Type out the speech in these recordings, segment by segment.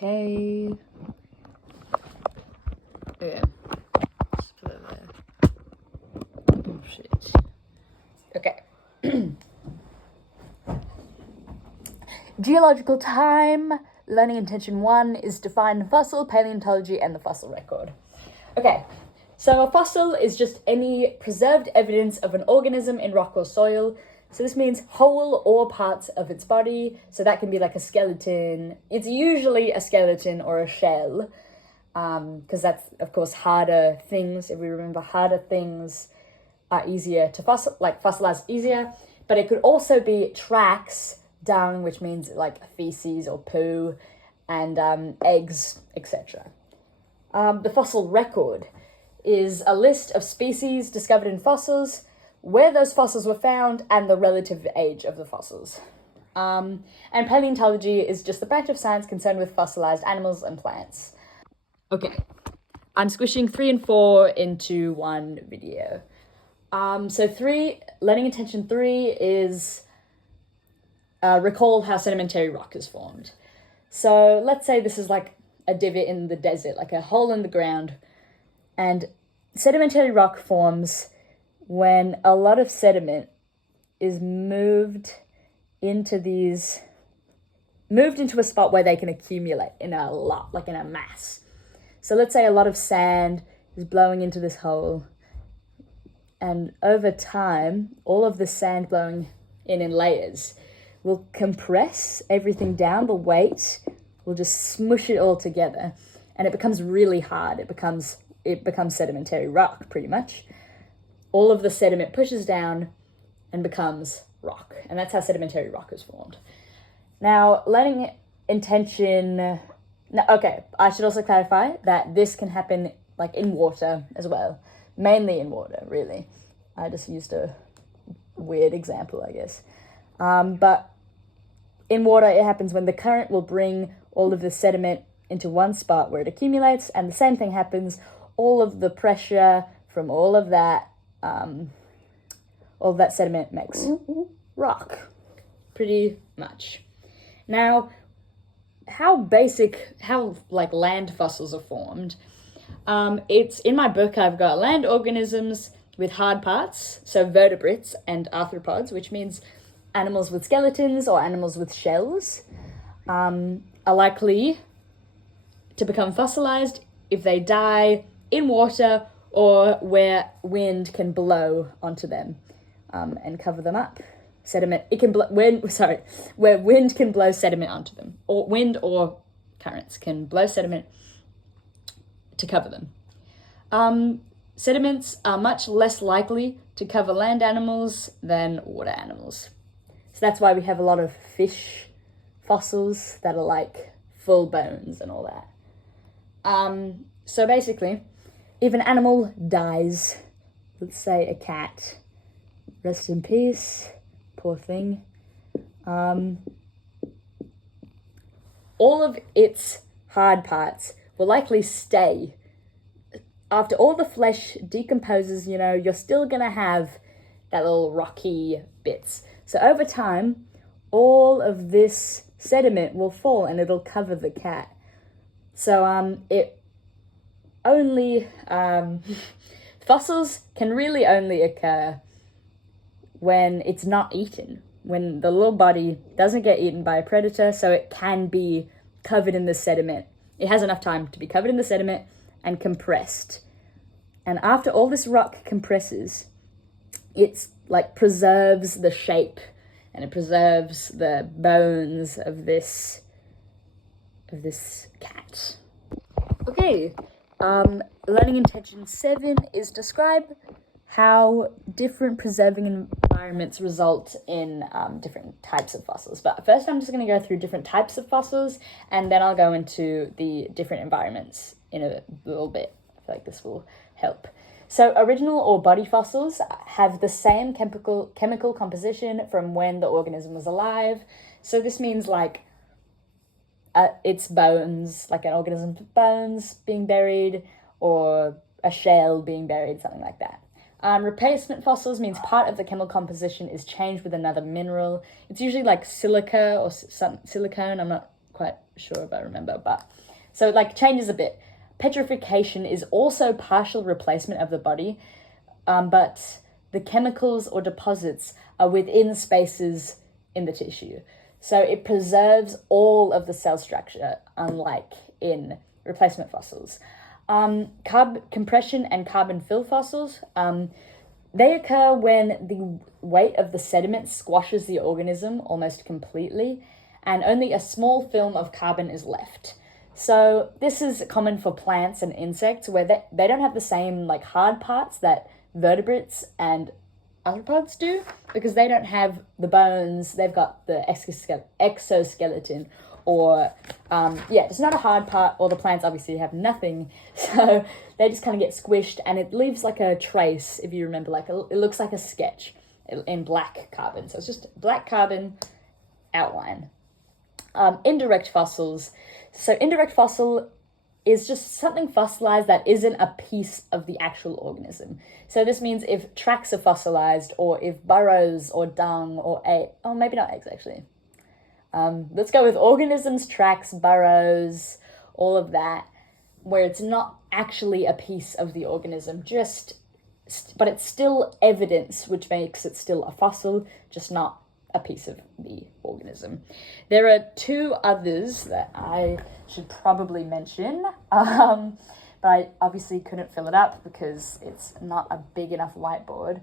decay. Okay. Just put it there. Oh, shit. Okay. Geological time. Learning intention 1 is define fossil, paleontology, and the fossil record. Okay, so a fossil is just any preserved evidence of an organism in rock or soil. So this means whole or parts of its body. So that can be like a skeleton. It's usually a skeleton or a shell, because that's, of course, harder things. If we remember, harder things are easier to fossilize easier. But it could also be tracks, dung, which means like feces or poo, and eggs, etc. The fossil record is a list of species discovered in fossils, where those fossils were found, and the relative age of the fossils. And paleontology is just the branch of science concerned with fossilized animals and plants. Okay, I'm squishing 3 and 4 into one video. So learning intention 3 is recall how sedimentary rock is formed. So let's say this is like a divot in the desert, like a hole in the ground. And sedimentary rock forms when a lot of sediment is moved into a spot where they can accumulate in a lot, like in a mass. So let's say a lot of sand is blowing into this hole. And over time, all of the sand blowing in layers will compress everything down. The weight will just smush it all together, and it becomes really hard. It becomes sedimentary rock, pretty much. All of the sediment pushes down and becomes rock, and that's how sedimentary rock is formed. Now, learning intention... Okay, I should also clarify that this can happen like in water as well. Mainly in water, really. I just used a weird example, I guess. But in water, it happens when the current will bring all of the sediment into one spot where it accumulates, and the same thing happens. All of the pressure from all of that sediment makes rock, pretty much. Now, how land fossils are formed. It's in my book. I've got land organisms with hard parts, so vertebrates and arthropods, which means animals with skeletons or animals with shells, are likely to become fossilized if they die in water or where wind can blow onto them and cover them up. Where wind can blow sediment onto them, or wind or currents can blow sediment to cover them. Sediments are much less likely to cover land animals than water animals. So that's why we have a lot of fish fossils that are like full bones and all that. So basically, if an animal dies, let's say a cat, rest in peace, poor thing, all of its hard parts will likely stay. After all the flesh decomposes, you're still going to have that little rocky bits. So over time, all of this sediment will fall and it'll cover the cat. So fossils can really only occur when it's not eaten, when the little body doesn't get eaten by a predator, so it can be covered in the sediment. It has enough time to be covered in the sediment and compressed. And after all this rock compresses, it's like preserves the shape and it preserves the bones of this cat. Okay, learning intention 7 is describe how different preserving environments result in different types of fossils. But first I'm just going to go through different types of fossils, and then I'll go into the different environments in a little bit. I feel like this will help. So original or body fossils have the same chemical composition from when the organism was alive. So this means like its bones, like an organism's bones being buried, or a shell being buried, something like that. Replacement fossils means part of the chemical composition is changed with another mineral. It's usually like silica or silicone, I'm not quite sure if I remember, but so it like changes a bit. Petrification is also partial replacement of the body, but the chemicals or deposits are within spaces in the tissue. So it preserves all of the cell structure, unlike in replacement fossils. Compression and carbon fill fossils, they occur when the weight of the sediment squashes the organism almost completely, and only a small film of carbon is left. So this is common for plants and insects, where they don't have the same like hard parts that vertebrates and arthropods do, because they don't have the bones, they've got the exoskeleton, or it's not a hard part, or the plants obviously have nothing, so they just kind of get squished, and it leaves like a trace, if you remember, like it looks like a sketch in black carbon. So it's just black carbon outline. Indirect fossils. So indirect fossil is just something fossilized that isn't a piece of the actual organism. So this means if tracks are fossilized, or if burrows or dung or maybe not eggs actually. Let's go with organisms, tracks, burrows, all of that, where it's not actually a piece of the organism, but it's still evidence, which makes it still a fossil, just not a piece of the organism. There are two others that I should probably mention, but I obviously couldn't fill it up because it's not a big enough whiteboard.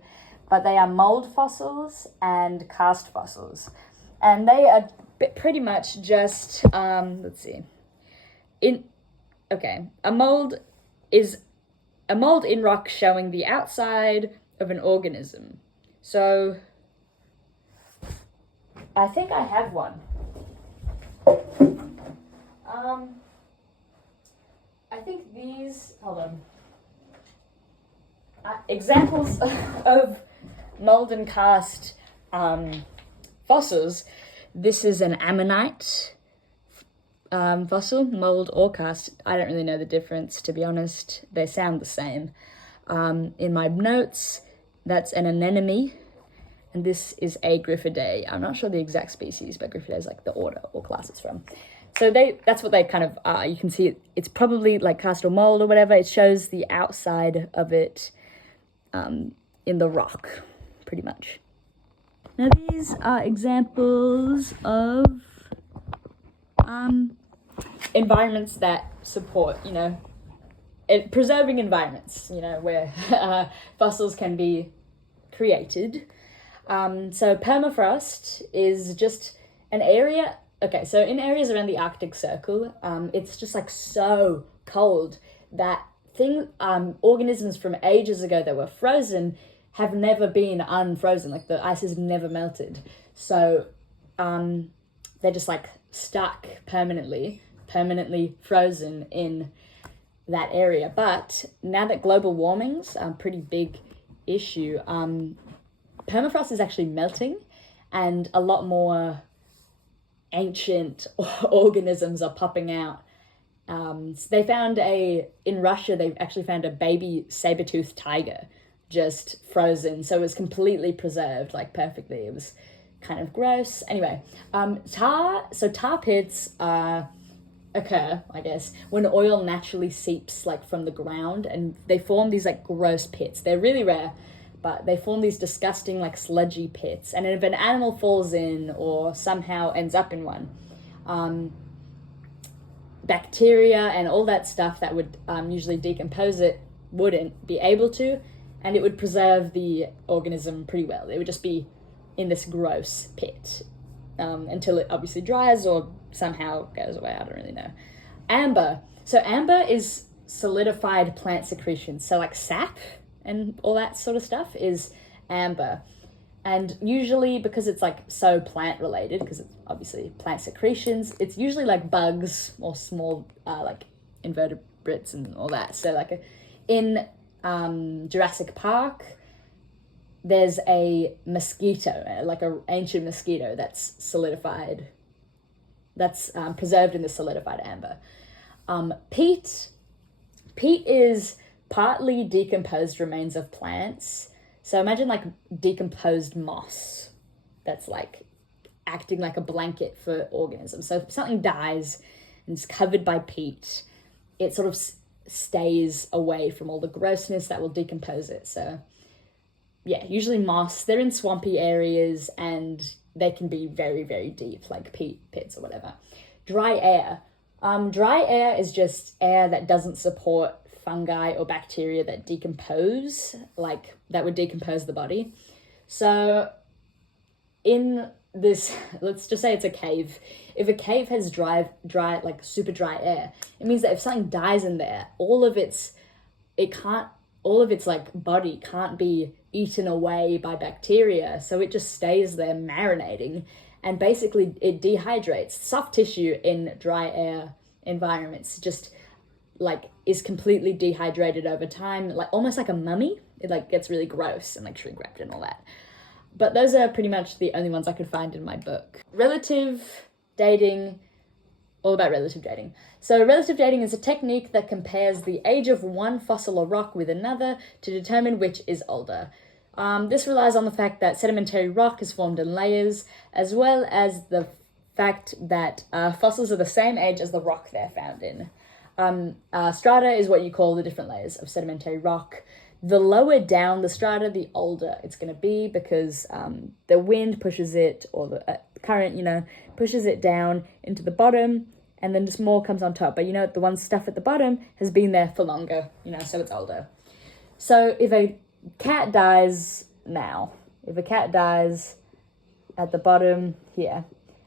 But they are mold fossils and karst fossils, and they are pretty much just a mold is a mold in rock showing the outside of an organism. So I think I have one. I think these, hold on. Examples of mold and karst fossils. This is an ammonite fossil, mold or karst. I don't really know the difference, to be honest. They sound the same. In my notes, that's an anemone, and this is a Griffidae. I'm not sure the exact species, but Griffidae is like the order or class it's from. So that's what they kind of are. You can see it's probably like karst or mold or whatever. It shows the outside of it in the rock, pretty much. Now these are examples of environments that support, preserving environments, where fossils can be created. So permafrost is just an area. Okay, so in areas around the Arctic Circle, it's just like so cold that organisms from ages ago that were frozen have never been unfrozen. Like the ice has never melted. So they're just like stuck permanently frozen in that area. But now that global warming's a pretty big issue, permafrost is actually melting, and a lot more ancient organisms are popping out. They found in Russia, they've actually found a baby saber-toothed tiger just frozen. So it was completely preserved, like perfectly. It was kind of gross. Anyway, tar pits occur, I guess, when oil naturally seeps like from the ground, and they form these like gross pits. They're really rare, but they form these disgusting like sludgy pits. And if an animal falls in or somehow ends up in one, bacteria and all that stuff that would usually decompose it wouldn't be able to, and it would preserve the organism pretty well. It would just be in this gross pit until it obviously dries or somehow goes away. I don't really know. Amber. So amber is solidified plant secretion. So like sap and all that sort of stuff is amber. And usually, because it's like so plant related, because it's obviously plant secretions, it's usually like bugs or small like invertebrates and all that. So like in Jurassic Park, there's a mosquito, like an ancient mosquito that's solidified, that's preserved in the solidified amber. Peat is partly decomposed remains of plants. So imagine like decomposed moss that's like acting like a blanket for organisms. So if something dies and it's covered by peat, it sort of stays away from all the grossness that will decompose it. So yeah, usually moss, they're in swampy areas and they can be very, very deep, like peat pits or whatever. Dry air. Dry air is just air that doesn't support fungi or bacteria that decompose, like that would decompose the body. So in this, let's just say it's a cave. If a cave has dry, like super dry air, it means that if something dies in there, all of its like body can't be eaten away by bacteria. So it just stays there marinating, and basically it dehydrates. Soft tissue in dry air environments just like is completely dehydrated over time, like almost like a mummy. It like gets really gross and like shrink wrapped and all that. But those are pretty much the only ones I could find in my book. Relative dating, all about relative dating. So relative dating is a technique that compares the age of one fossil or rock with another to determine which is older. This relies on the fact that sedimentary rock is formed in layers, as well as the fact that fossils are the same age as the rock they're found in. Strata is what you call the different layers of sedimentary rock. The lower down the strata, the older it's going to be, because the wind pushes it, or the current, pushes it down into the bottom, and then just more comes on top. But the one stuff at the bottom has been there for longer, so it's older. So if a cat dies now, if a cat dies at the bottom here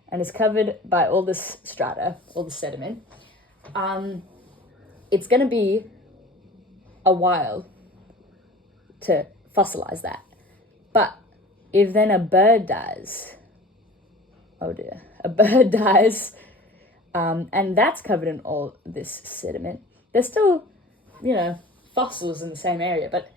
and is covered by all this strata, all the sediment, it's going to be a while to fossilize that. But if then a bird dies, oh dear, a bird dies, and that's covered in all this sediment, there's still, fossils in the same area, but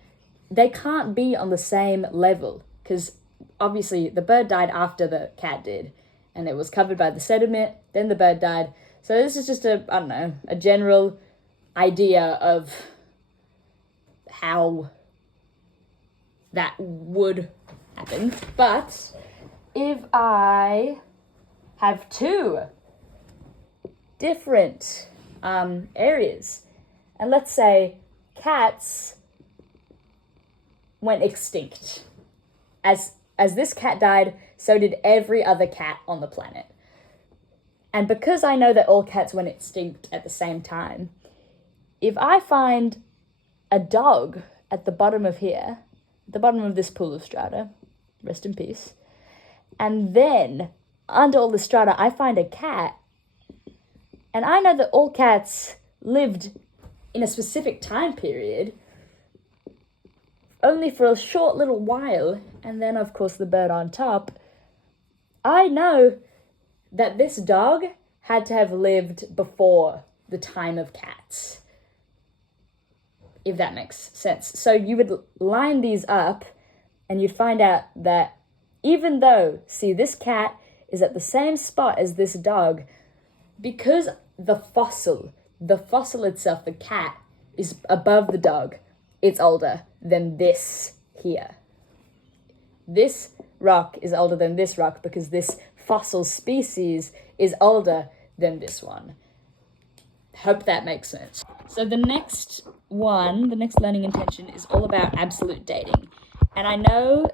they can't be on the same level, because obviously the bird died after the cat did, and it was covered by the sediment, then the bird died. So this is just a general idea of how that would happen. But if I have two different areas, and let's say cats went extinct, as this cat died, so did every other cat on the planet. And because I know that all cats went extinct at the same time, if I find a dog at the bottom of here, the bottom of this pool of strata, rest in peace, and then under all the strata I find a cat, and I know that all cats lived in a specific time period, only for a short little while, and then of course the bird on top, I know that this dog had to have lived before the time of cats, if that makes sense. So you would line these up and you'd find out that even though, see, this cat is at the same spot as this dog, because the fossil itself, the cat, is above the dog, it's older than this here. This rock is older than this rock because this fossil species is older than this one. Hope that makes sense. So the next learning intention is all about absolute dating. And I know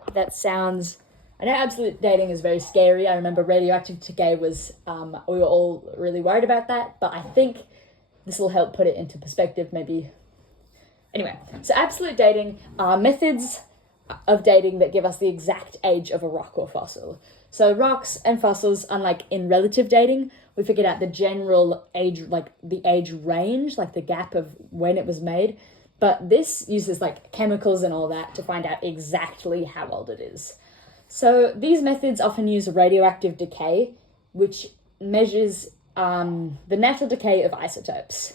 absolute dating is very scary. I remember radioactive decay was, we were all really worried about that, but I think this will help put it into perspective maybe. Anyway, so absolute dating are methods of dating that give us the exact age of a rock or fossil. So rocks and fossils, unlike in relative dating, we figured out the general age, like the age range, like the gap of when it was made. But this uses like chemicals and all that to find out exactly how old it is. So these methods often use radioactive decay, which measures the natural decay of isotopes.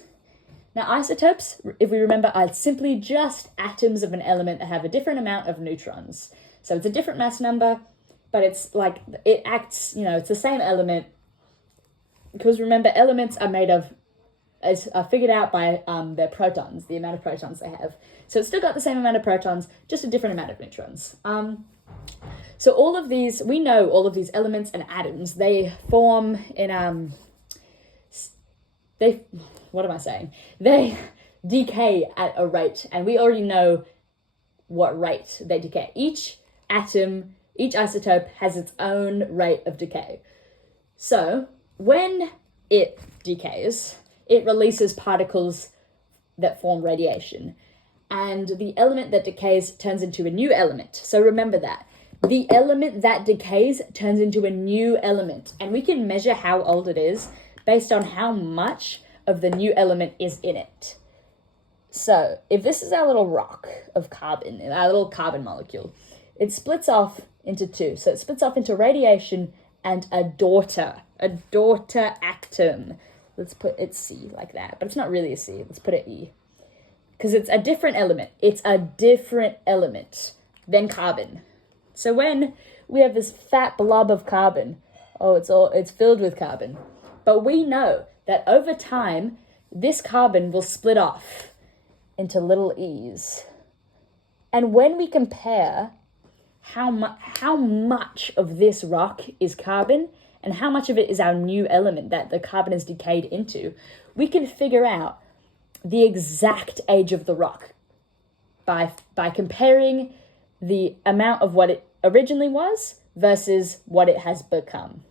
Now, isotopes, if we remember, are simply just atoms of an element that have a different amount of neutrons. So it's a different mass number, but it's like, it acts, it's the same element. Because remember, elements are made of, are figured out by their protons, the amount of protons they have. So it's still got the same amount of protons, just a different amount of neutrons. So all of these, we know all of these elements and atoms, they form in, they decay at a rate, and we already know what rate they decay. Each atom, each isotope has its own rate of decay. So when it decays, it releases particles that form radiation. And the element that decays turns into a new element. So remember that. The element that decays turns into a new element. And we can measure how old it is based on how much of the new element is in it. So if this is our little rock of carbon, our little carbon molecule, it splits off into two. So it splits off into radiation and a daughter atom. Let's put it C like that, but it's not really a C. Let's put it E. Because it's a different element. It's a different element than carbon. So when we have this fat blob of carbon, it's filled with carbon. But we know that over time, this carbon will split off into little e's. And when we compare how much of this rock is carbon and how much of it is our new element that the carbon is decayed into, we can figure out the exact age of the rock by comparing the amount of what it originally was versus what it has become.